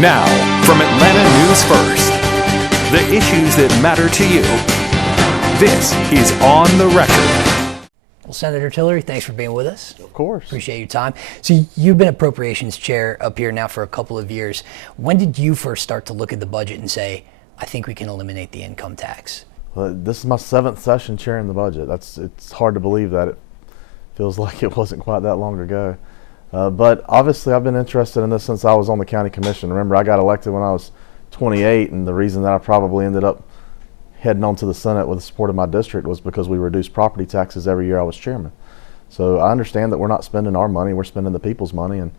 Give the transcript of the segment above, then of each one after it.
Now, from Atlanta News First, the issues that matter to you. This is On the Record. Well, Senator Tillery, thanks for being with us. Of course. Appreciate your time. So you've been Appropriations Chair up here now for a couple of years. When did you first start to look at the budget and say, I think we can eliminate the income tax? Well, this is my 7th session chairing the budget. It's hard to believe that. It feels like it wasn't quite that long ago. But obviously I've been interested in this since I was on the county commission. Remember, I got elected when I was 28, and the reason that I probably ended up heading on to the Senate with the support of my district was because we reduced property taxes every year I was chairman. So I understand that we're not spending our money, we're spending the people's money, and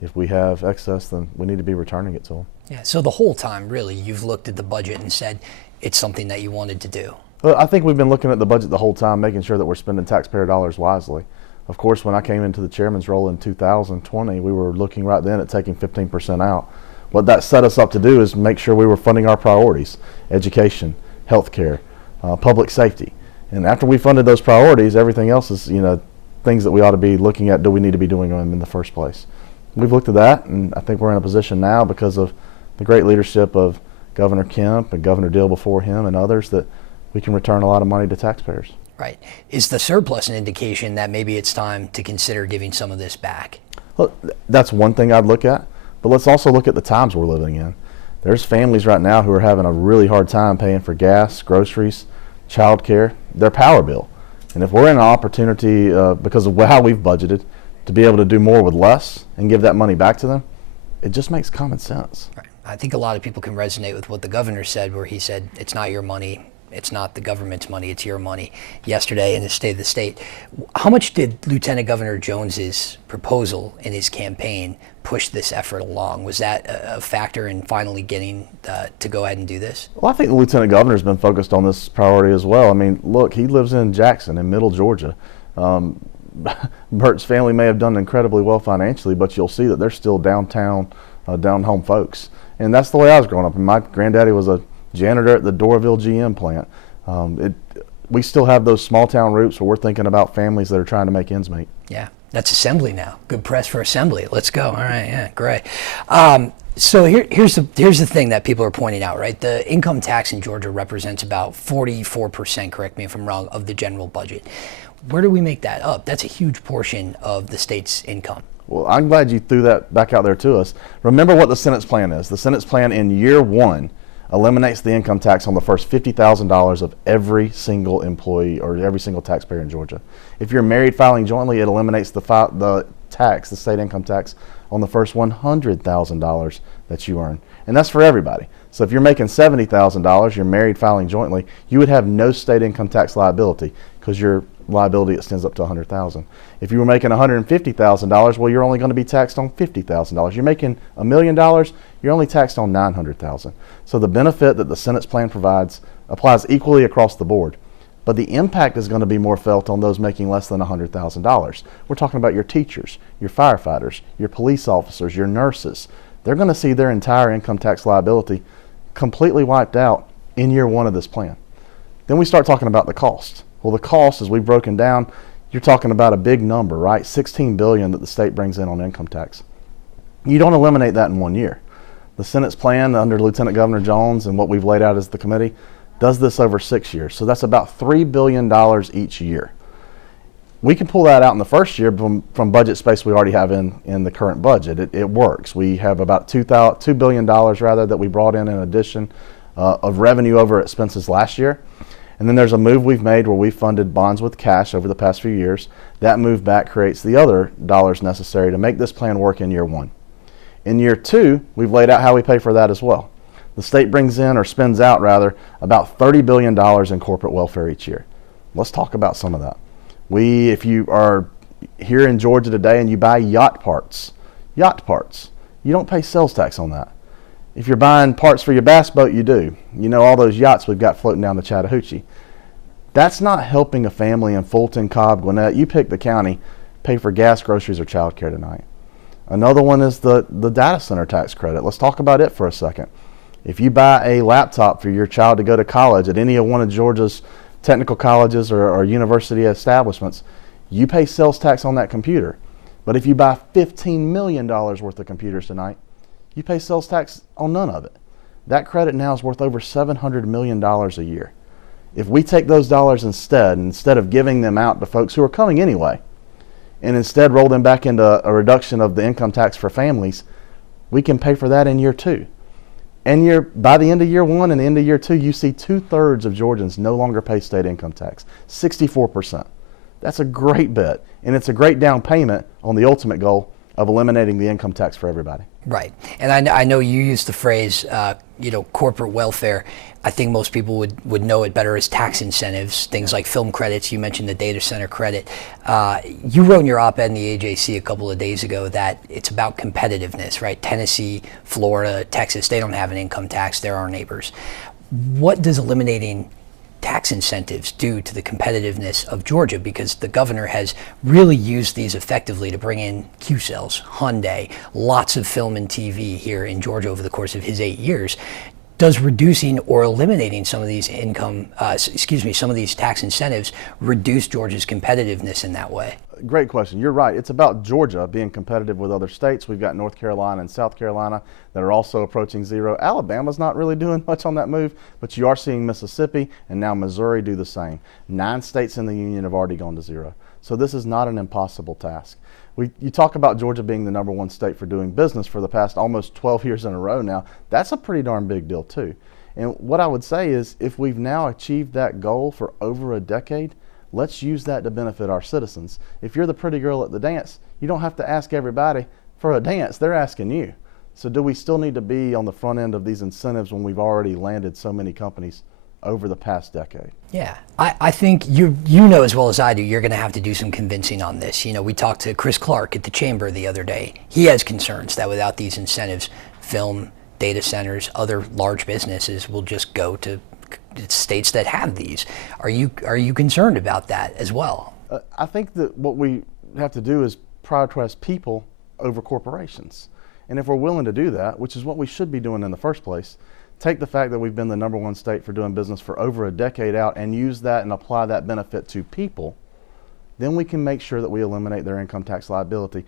if we have excess, then we need to be returning it to them. Yeah, so the whole time, really, you've looked at the budget and said it's something that you wanted to do. Well, I think we've been looking at the budget the whole time, making sure that we're spending taxpayer dollars wisely. Of course, when I came into the chairman's role in 2020, we were looking right then at taking 15% out. What that set us up to do is make sure we were funding our priorities: education, healthcare, public safety. And after we funded those priorities, everything else is, things that we ought to be looking at. Do we need to be doing them in the first place? We've looked at that, and I think we're in a position now, because of the great leadership of Governor Kemp and Governor Deal before him and others, that we can return a lot of money to taxpayers. Right. Is the surplus an indication that maybe it's time to consider giving some of this back? Well, that's one thing I'd look at, but let's also look at the times we're living in. There's families right now who are having a really hard time paying for gas, groceries, childcare, their power bill. And if we're in an opportunity, because of how we've budgeted, to be able to do more with less and give that money back to them, it just makes common sense. Right. I think a lot of people can resonate with what the governor said, where he said, it's not your money, it's not the government's money, it's your money, yesterday in the State of the State. How much did Lieutenant Governor Jones's proposal in his campaign push this effort along? Was that a factor in finally getting to go ahead and do this? Well, I think the Lieutenant Governor's been focused on this priority as well. I mean, look, he lives in Jackson, in middle Georgia. Bert's family may have done incredibly well financially, but you'll see that they're still downtown, down-home folks. And that's the way I was growing up. And my granddaddy was a janitor at the Doraville GM plant. We still have those small-town roots where we're thinking about families that are trying to make ends meet. Yeah, that's Assembly now. Good press for Assembly. Let's go. All right, yeah, great. So here's the thing that people are pointing out, right? The income tax in Georgia represents about 44%, correct me if I'm wrong, of the general budget. Where do we make that up? That's a huge portion of the state's income. Well, I'm glad you threw that back out there to us. Remember what the Senate's plan is. The Senate's plan in year one eliminates the income tax on the first $50,000 of every single employee or every single taxpayer in Georgia. If you're married filing jointly, it eliminates the state income tax on the first $100,000 that you earn. And that's for everybody. So if you're making $70,000, you're married filing jointly, you would have no state income tax liability, because your liability extends up to $100,000. If you were making $150,000, well, you're only going to be taxed on $50,000. You're making $1 million, you're only taxed on $900,000. So the benefit that the Senate's plan provides applies equally across the board. But the impact is going to be more felt on those making less than $100,000. We're talking about your teachers, your firefighters, your police officers, your nurses. They're going to see their entire income tax liability completely wiped out in year one of this plan. Then we start talking about the cost. Well, the cost, as we've broken down, you're talking about a big number, right? $16 billion that the state brings in on income tax. You don't eliminate that in 1 year. The Senate's plan under Lieutenant Governor Jones and what we've laid out as the committee does this over 6 years. So that's about $3 billion each year. We can pull that out in the first year from budget space we already have in the current budget. It works. We have about $2 billion that we brought in addition of revenue over expenses last year. And then there's a move we've made where we funded bonds with cash over the past few years. That move back creates the other dollars necessary to make this plan work in year one. In year two, we've laid out how we pay for that as well. The state brings in, or spends out rather, about $30 billion in corporate welfare each year. Let's talk about some of that. If you are here in Georgia today and you buy yacht parts, you don't pay sales tax on that. If you're buying parts for your bass boat, you do. You know, all those yachts we've got floating down the Chattahoochee. That's not helping a family in Fulton, Cobb, Gwinnett. You pick the county, pay for gas, groceries, or childcare tonight. Another one is the data center tax credit. Let's talk about it for a second. If you buy a laptop for your child to go to college at any of one of Georgia's technical colleges or university establishments, you pay sales tax on that computer. But if you buy $15 million worth of computers tonight, You pay sales tax on none of it. That credit now is worth over $700 million a year. If we take those dollars instead of giving them out to folks who are coming anyway, and instead roll them back into a reduction of the income tax for families, we can pay for that in year 2. And by the end of year 1 and the end of year 2, you see 2/3 of Georgians no longer pay state income tax, 64%. That's a great bet, and it's a great down payment on the ultimate goal of eliminating the income tax for everybody. Right. And I know you used the phrase, corporate welfare. I think most people would know it better as tax incentives, things like film credits. You mentioned the data center credit. You wrote in your op-ed in the AJC a couple of days ago that it's about competitiveness, right? Tennessee, Florida, Texas, they don't have an income tax. They're our neighbors. What does eliminating tax incentives do to the competitiveness of Georgia? Because the governor has really used these effectively to bring in Q-Cells, Hyundai, lots of film and TV here in Georgia over the course of his 8 years. Does reducing or eliminating some of these some of these tax incentives reduce Georgia's competitiveness in that way? Great question. You're right. It's about Georgia being competitive with other states. We've got North Carolina and South Carolina that are also approaching zero. Alabama's not really doing much on that move, but you are seeing Mississippi and now Missouri do the same. 9 states in the union have already gone to zero. So this is not an impossible task. You talk about Georgia being the #1 state for doing business for the past almost 12 years in a row now. That's a pretty darn big deal too. And what I would say is if we've now achieved that goal for over a decade, let's use that to benefit our citizens. If you're the pretty girl at the dance, you don't have to ask everybody for a dance. They're asking you. So do we still need to be on the front end of these incentives when we've already landed so many companies over the past decade? Yeah, I think you know as well as I do, you're going to have to do some convincing on this. We talked to Chris Clark at the Chamber the other day. He has concerns that without these incentives, film, data centers, other large businesses will just go to states that have these. Are you concerned about that as well? I think that what we have to do is prioritize people over corporations. And if we're willing to do that, which is what we should be doing in the first place, take the fact that we've been the #1 state for doing business for over a decade out and use that and apply that benefit to people, then we can make sure that we eliminate their income tax liability.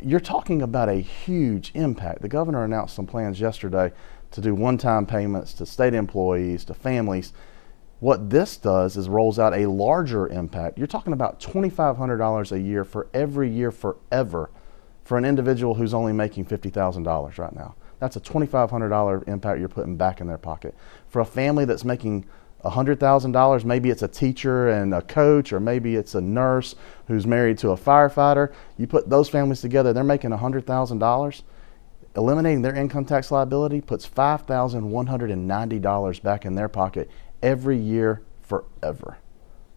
You're talking about a huge impact. The governor announced some plans yesterday to do one-time payments to state employees, to families. What this does is rolls out a larger impact. You're talking about $2,500 a year for every year forever for an individual who's only making $50,000 right now. That's a $2,500 impact you're putting back in their pocket. For a family that's making $100,000, maybe it's a teacher and a coach, or maybe it's a nurse who's married to a firefighter. You put those families together, they're making $100,000. Eliminating their income tax liability puts $5,190 back in their pocket every year forever.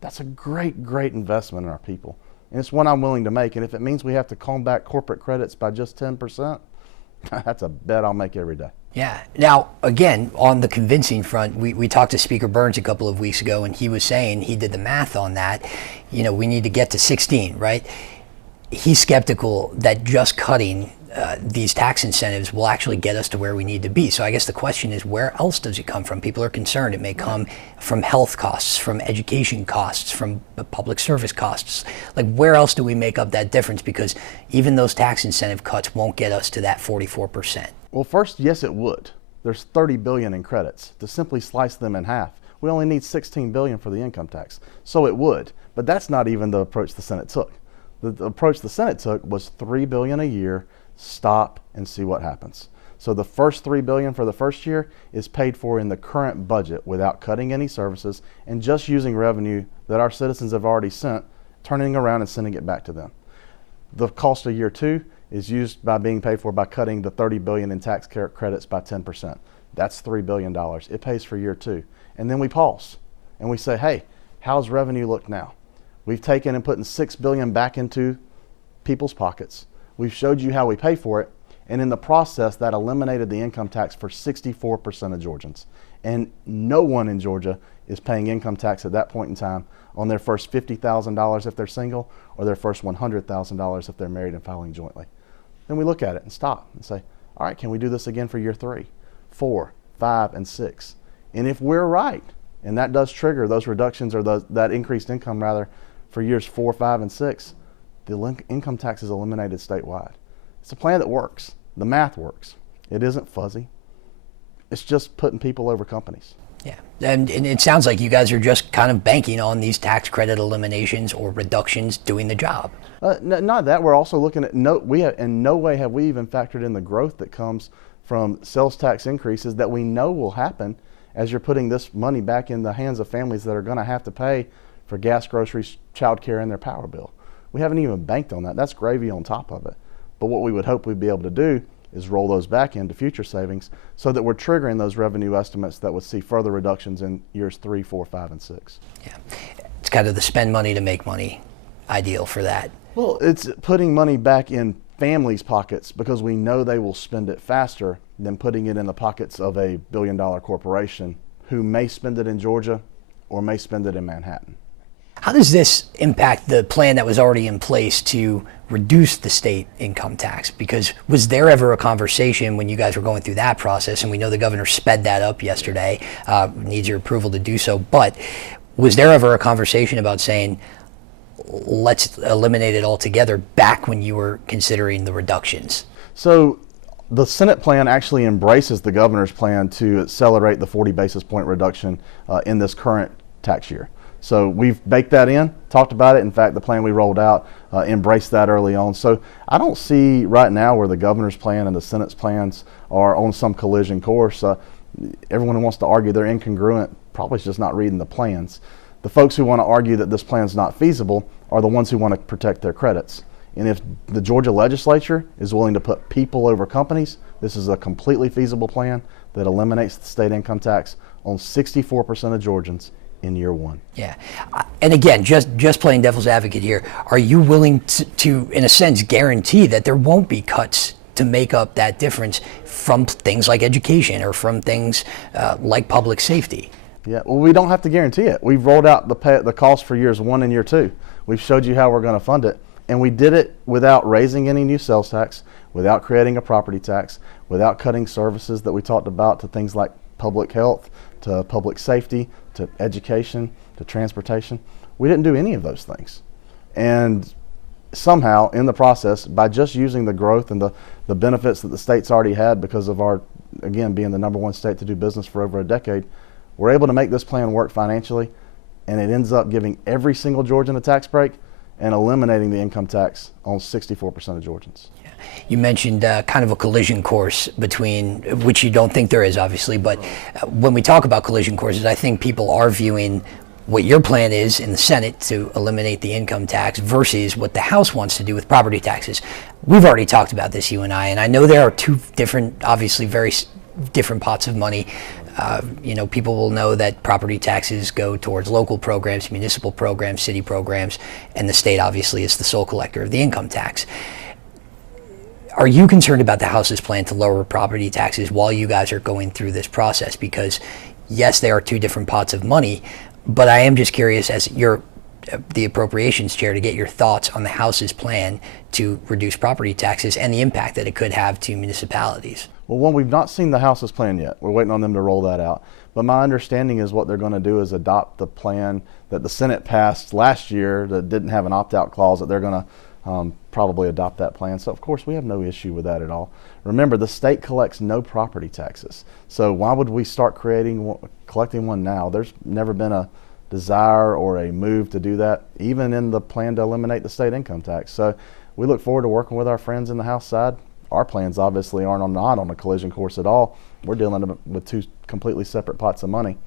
That's a great, great investment in our people. And it's one I'm willing to make. And if it means we have to comb back corporate credits by just 10%, that's a bet I'll make every day. Yeah. Now, again, on the convincing front, we talked to Speaker Burns a couple of weeks ago, and he was saying, he did the math on that, we need to get to 16, right? He's skeptical that just cutting these tax incentives will actually get us to where we need to be. So I guess the question is, where else does it come from? People are concerned it may come from health costs, from education costs, from public service costs. Like, where else do we make up that difference? Because even those tax incentive cuts won't get us to that 44%. Well, first, yes, it would. There's $30 billion in credits. To simply slice them in half, we only need $16 billion for the income tax. So it would. But that's not even the approach the Senate took. The approach the Senate took was $3 billion a year, stop and see what happens. So the first $3 billion for the first year is paid for in the current budget without cutting any services and just using revenue that our citizens have already sent, turning around and sending it back to them. The cost of year 2 is used by being paid for by cutting the $30 billion in tax credits by 10%. That's $3 billion. It pays for year 2. And then we pause and we say, hey, how's revenue look now? We've taken and putting $6 billion back into people's pockets. We've showed you how we pay for it, and in the process, that eliminated the income tax for 64% of Georgians. And no one in Georgia is paying income tax at that point in time on their first $50,000 if they're single, or their first $100,000 if they're married and filing jointly. Then we look at it and stop and say, all right, can we do this again for year 3, 4, 5, and 6? And if we're right, and that does trigger those reductions, or that increased income rather, for years 4, 5, and 6, the income tax is eliminated statewide. It's a plan that works. The math works. It isn't fuzzy. It's just putting people over companies. Yeah, and it sounds like you guys are just kind of banking on these tax credit eliminations or reductions doing the job. Not that. We're also looking at in no way have we even factored in the growth that comes from sales tax increases that we know will happen as you're putting this money back in the hands of families that are going to have to pay for gas, groceries, child care, and their power bill. We haven't even banked on that. That's gravy on top of it. But what we would hope we'd be able to do is roll those back into future savings so that we're triggering those revenue estimates that would see further reductions in years 3, 4, 5, and 6. Yeah, it's kind of the spend money to make money ideal for that. Well, it's putting money back in families' pockets because we know they will spend it faster than putting it in the pockets of a billion-dollar corporation who may spend it in Georgia or may spend it in Manhattan. How does this impact the plan that was already in place to reduce the state income tax? Because was there ever a conversation when you guys were going through that process, and we know the governor sped that up yesterday, needs your approval to do so, but was there ever a conversation about saying, let's eliminate it altogether back when you were considering the reductions? So the Senate plan actually embraces the governor's plan to accelerate the 40 basis point reduction in this current tax year. So we've baked that in, talked about it. In fact, the plan we rolled out embraced that early on. So I don't see right now where the governor's plan and the Senate's plans are on some collision course. Everyone who wants to argue they're incongruent probably is just not reading the plans. The folks who want to argue that this plan is not feasible are the ones who want to protect their credits. And if the Georgia legislature is willing to put people over companies, this is a completely feasible plan that eliminates the state income tax on 64% of Georgians in year one. Yeah, and again, just playing devil's advocate here, are you willing to, in a sense, guarantee that there won't be cuts to make up that difference from things like education or from things like public safety? Yeah, well, we don't have to guarantee it. We've rolled out the cost for years 1 and year 2. We've showed you how we're going to fund it, and we did it without raising any new sales tax, without creating a property tax, without cutting services that we talked about to things like public health, to public safety, to education, to transportation. We didn't do any of those things. And somehow in the process, by just using the growth and the benefits that the state's already had because of our, again, being the #1 state to do business for over a decade, we're able to make this plan work financially, and it ends up giving every single Georgian a tax break and eliminating the income tax on 64% of Georgians. You mentioned kind of a collision course between, which you don't think there is, obviously, but when we talk about collision courses, I think people are viewing what your plan is in the Senate to eliminate the income tax versus what the House wants to do with property taxes. We've already talked about this, you and I know there are two different, obviously very different pots of money. People will know that property taxes go towards local programs, municipal programs, city programs, and the state obviously is the sole collector of the income tax. Are you concerned about the House's plan to lower property taxes while you guys are going through this process? Because yes, they are two different pots of money, but I am just curious, as you're the appropriations chair, to get your thoughts on the House's plan to reduce property taxes and the impact that it could have to municipalities. Well, one, we've not seen the House's plan yet. We're waiting on them to roll that out. But my understanding is what they're going to do is adopt the plan that the Senate passed last year that didn't have an opt-out clause, that they're going to probably adopt that plan. So, of course, we have no issue with that at all. Remember, the state collects no property taxes. So why would we start collecting one now? There's never been a desire or a move to do that, even in the plan to eliminate the state income tax. So we look forward to working with our friends in the House side. Our plans obviously not on a collision course at all. We're dealing with two completely separate pots of money.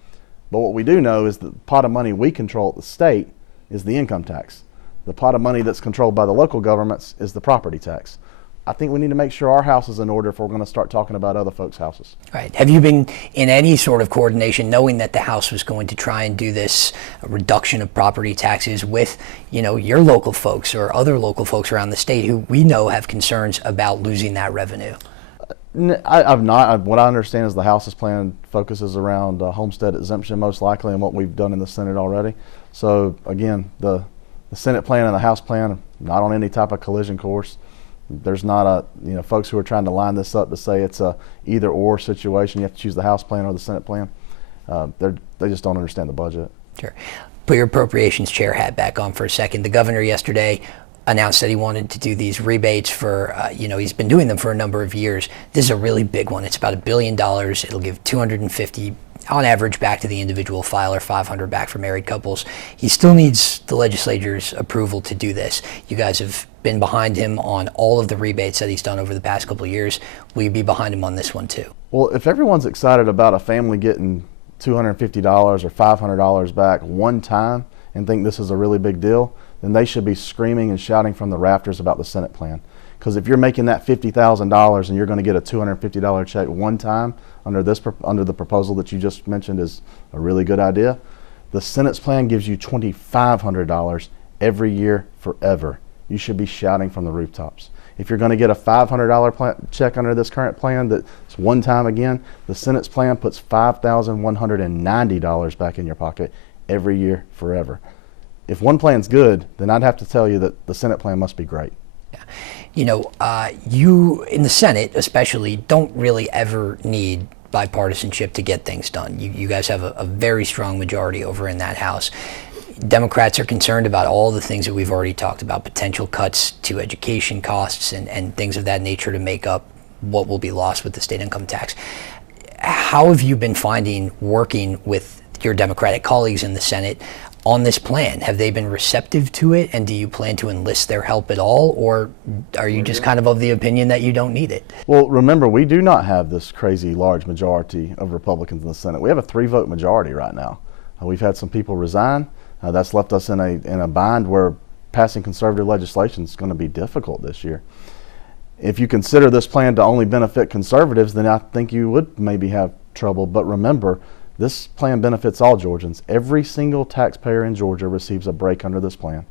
But what we do know is the pot of money we control at the state is the income tax. The pot of money that's controlled by the local governments is the property tax. I think we need to make sure our house is in order if we're going to start talking about other folks' houses. Right. Have you been in any sort of coordination, knowing that the House was going to try and do this reduction of property taxes with, your local folks or other local folks around the state who we know have concerns about losing that revenue? I've not. What I understand is the House's plan focuses around homestead exemption, most likely, and what we've done in the Senate already. So again, the Senate plan and the House plan, not on any type of collision course. There's not folks who are trying to line this up to say it's a either or situation. You have to choose the House plan or the Senate plan. They just don't understand the budget. Sure. Put your appropriations chair hat back on for a second. The governor yesterday announced that he wanted to do these rebates for, he's been doing them for a number of years. This is a really big one. It's about $1 billion. It'll give 250 on average back to the individual filer, 500 back for married couples. He still needs the legislature's approval to do this. You guys have been behind him on all of the rebates that he's done over the past couple of years. Will you be behind him on this one too? Well, if everyone's excited about a family getting $250 or $500 back one time and think this is a really big deal, then they should be screaming and shouting from the rafters about the Senate plan. Because if you're making that $50,000 and you're going to get a $250 check one time under the proposal that you just mentioned is a really good idea, the Senate's plan gives you $2,500 every year forever. You should be shouting from the rooftops. If you're going to get a $500 check under this current plan that's one time again, the Senate's plan puts $5,190 back in your pocket every year forever. If one plan's good, then I'd have to tell you that the Senate plan must be great. Yeah. You in the Senate especially don't really ever need bipartisanship to get things done. You guys have a very strong majority over in that House. Democrats are concerned about all the things that we've already talked about, potential cuts to education costs and things of that nature to make up what will be lost with the state income tax. How have you been finding working with your Democratic colleagues in the Senate on this plan? Have they been receptive to it, and do you plan to enlist their help at all, or are you just kind of the opinion that you don't need it? Well, remember, we do not have this crazy large majority of Republicans in the Senate. We have a 3-vote majority right now. We've had some people resign. That's left us in a bind where passing conservative legislation is going to be difficult this year. If you consider this plan to only benefit conservatives, then I think you would maybe have trouble. But remember, this plan benefits all Georgians. Every single taxpayer in Georgia receives a break under this plan.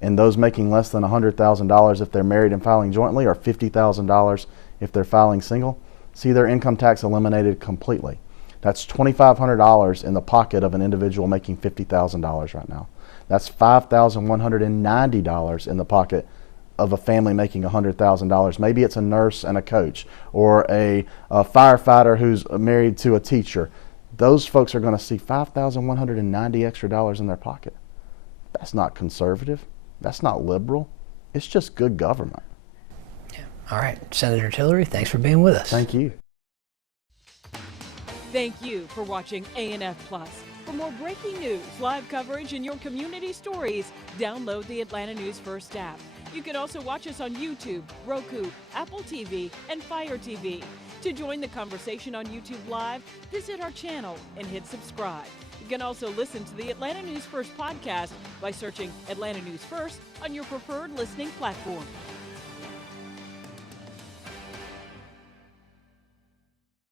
And those making less than $100,000 if they're married and filing jointly, or $50,000 if they're filing single, see their income tax eliminated completely. That's $2,500 in the pocket of an individual making $50,000 right now. That's $5,190 in the pocket of a family making $100,000. Maybe it's a nurse and a coach, or a firefighter who's married to a teacher. Those folks are going to see $5,190 extra dollars in their pocket. That's not conservative. That's not liberal. It's just good government. Yeah. All right, Senator Tillery, thanks for being with us. Thank you. Thank you for watching A&F Plus. For more breaking news, live coverage, and your community stories, download the Atlanta News First app. You can also watch us on YouTube, Roku, Apple TV, and Fire TV. To join the conversation on YouTube Live, visit our channel and hit subscribe. You can also listen to the Atlanta News First podcast by searching Atlanta News First on your preferred listening platform.